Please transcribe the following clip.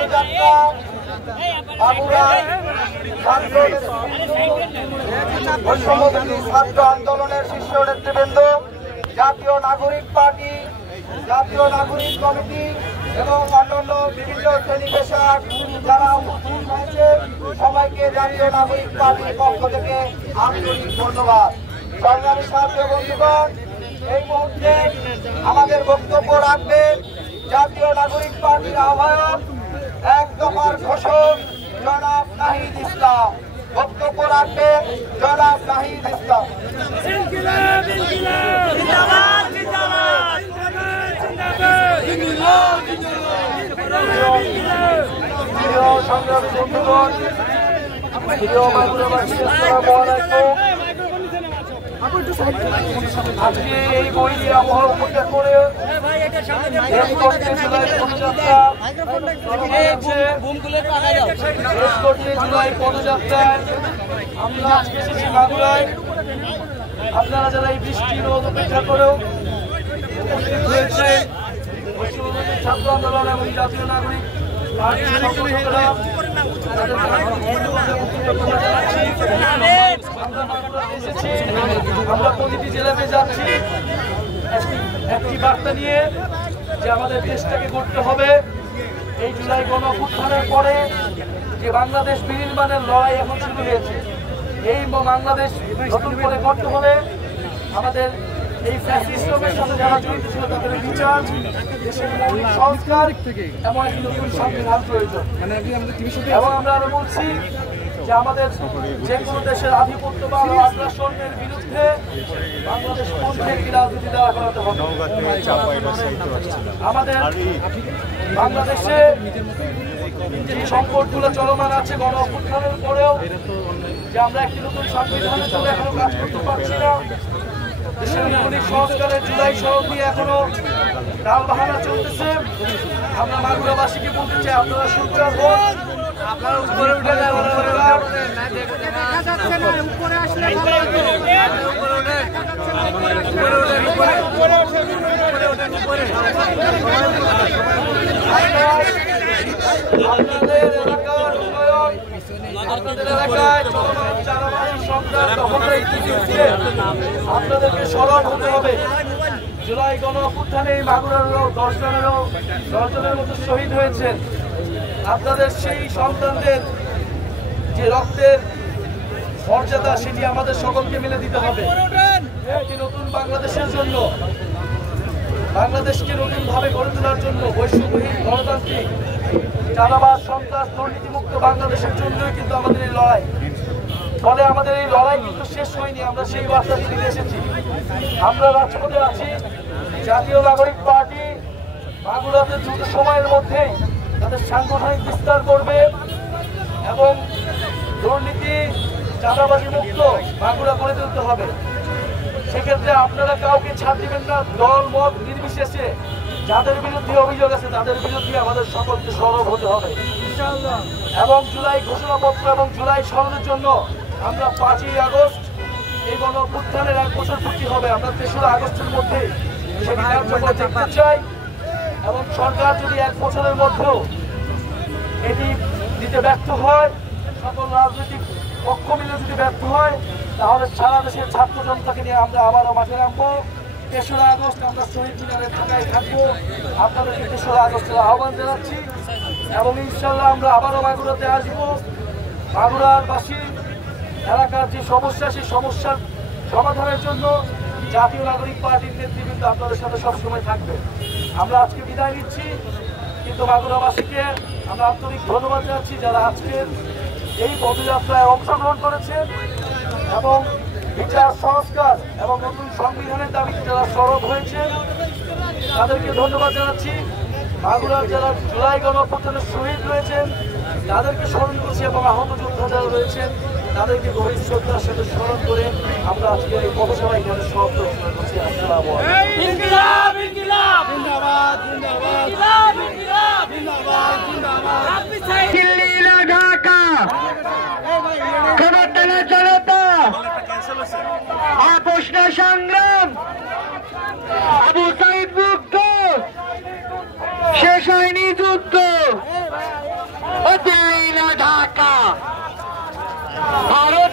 পদযাত্রা ছাত্র আন্দোলনের শীর্ষ নেতৃবৃন্দ, জাতীয় নাগরিক পার্টি, জাতীয় নাগরিক কমিটি এবং অন্যান্য বিভিন্ন শ্রেণী পেশার যারা উপস্থিত হয়েছে সবাইকে জাতীয় নাগরিক পার্টির পক্ষ থেকে আন্তরিক ধন্যবাদ। সংগ্রামী সাথী বন্ধুগণ, এই মুহূর্তে আমাদের বক্তব্য রাখবেন জাতীয় নাগরিক পার্টির আহ্বায়ক এক দফার ঘোষক জনাব নাহিদ ইসলাম। বক্তব্য রাখবেন জনাব নাহিদ ইসলাম। সংগ্রামী বন্ধুগণ, আজকে এই বইটি আবহাওয়া উপেক্ষা করে জুলাই পদযাত্রায় আমরা আজকে এসেছি মাগুরায়। আপনারা যারা এই বৃষ্টি রোদ উপেক্ষা করেও উপস্থিত হয়েছে ছাত্র আন্দোলন এবং জাতীয় নাগরিক আমরা প্রতিটি জেলাতে যাচ্ছি একটি বার্তা নিয়ে যে আমাদের দেশটাকে গড়তে হবে। এই জুলাই গণঅভ্যুত্থানের পরে যে বাংলাদেশ বিনির্মাণের লড়াই এখন শুরু হয়েছে, এই বাংলাদেশ নতুন করে গড়তে হলে আমাদের এই ফ্যাসিস্টের সাথে যারা জড়িত ছিল তাদের বিচার, দেশের মৌলিক সংস্কার এবং একটি নতুন সংবিধান প্রয়োজন। এবং আমরা আরো বলছি যে আমাদের যে কোনো দেশের আধিপত্য বা আগ্রাসনের বিরুদ্ধে বাংলাদেশ পক্ষে একটি রাজনীতি দেওয়া করাতে হবে। আমাদের বাংলাদেশে যে সংকটগুলো চলমান আছে গণ অভ্যুত্থানের পরেও, যে আমরা একটি নতুন সংবিধানের জন্য এখনো কাজ করতে পারছি না, দেশের মৌলিক সংস্কারের জুলাই সড়ক নিয়ে এখনো ডাল বাহানা চলতেছে। আমরা মাগুরাবাসীকে বলতে চাই, আপনারা সোচ্চার হন, আপনারা উপরে উঠে যান। আপনাদের এলাকার উন্নয়ন, আপনাদের এলাকায় চলমান চাঁদাবাজি সংগ্রাম দখলের বিরুদ্ধে আপনাদেরকে সরব হতে হবে। জুলাই গণঅভ্যুত্থানে মাগুরার 10 জনের মতো শহীদ হয়েছেন। আপনাদের সেই সন্তানদের যে রক্তের মর্যাদা সেটি আমাদের সকলকে মিলে দিতে হবে। একটি নতুন বাংলাদেশের জন্য, বাংলাদেশকে নতুনভাবে গড়ে তোলার জন্য, বৈষম্যহীন গণতান্ত্রিক চাঁদাবাজ সন্ত্রাস দুর্নীতিমুক্ত বাংলাদেশের জন্যই কিন্তু আমাদের এই লড়াই। ফলে আমাদের এই লড়াই কিন্তু শেষ হয়নি, আমরা সেই বার্তা দিয়ে এসেছি। আমরা রাজপথে আছি। জাতীয় নাগরিক পার্টি মাগুরাতে দ্রুত সময়ের মধ্যেই তাদের সাংগঠনিক বিস্তার করবে এবং দুর্নীতি চাঁদাবাজি মুক্ত মাগুরা করে তুলতে হবে। সেক্ষেত্রে আপনারা কাউকে ছাড় দিবেন না, দল মত নির্বিশেষে যাদের বিরুদ্ধে অভিযোগ আছে তাদের বিরুদ্ধে আমাদের সকলকে সরব হতে হবে এবং জুলাই ঘোষণাপত্র এবং জুলাই সনদের জন্য আমরা 5ই আগস্ট এই গণঅভ্যুত্থানের 1 বছর পূর্তি হবে। আমরা 3রা আগস্টের মধ্যে সেটি কার্যকর দেখতে চাই এবং সরকার যদি 1 বছরের মধ্যেও এটি দিতে ব্যর্থ হয়, সকল রাজনৈতিক পক্ষ মিলে যদি ব্যর্থ হয়, তাহলে সারা দেশের ছাত্র জনতাকে নিয়ে আমরা আবারও মাঠে নামবো। 3রা আগস্ট আমরা শহীদ মিনারের ঢাকায় থাকবো। আপনাদেরকে 3রা আগস্টের আহ্বান জানাচ্ছি এবং ইনশাল্লাহ আমরা আবারও মাগুরাতে আসবো। মাগুরাবাসী এলাকার যে সমস্যা, সেই সমস্যার সমাধানের জন্য জাতীয় নাগরিক পার্টির নেতৃবৃন্দ আপনাদের সাথে সবসময় থাকবে। আমরা আজকে বিদায় নিচ্ছি, কিন্তু মাগুরাবাসীকে আমরা আন্তরিক ধন্যবাদ জানাচ্ছি যারা আজকের এই পদযাত্রায় অংশগ্রহণ করেছেন এবং বিচার সংস্কার এবং নতুন সংবিধানের দাবিতে যারা সরব হয়েছেন তাদেরকে ধন্যবাদ জানাচ্ছি। মাগুরার যারা জুলাই গণঅভ্যুত্থানের শহীদ রয়েছেন তাদেরকে স্মরণ করছি এবং আহত যোদ্ধা যারা রয়েছেন তাদেরকে গভীর শ্রদ্ধার সাথে স্মরণ করে আমরা আজকে এই পথসভা এখানে সমাপ্ত করছি। আসসালামু আলাইকুম। সংগ্রাম আবু সাইদ মুক্ত, শেষ হয়নি যুদ্ধ। ও দিল্লি না ঢাকা, ভারত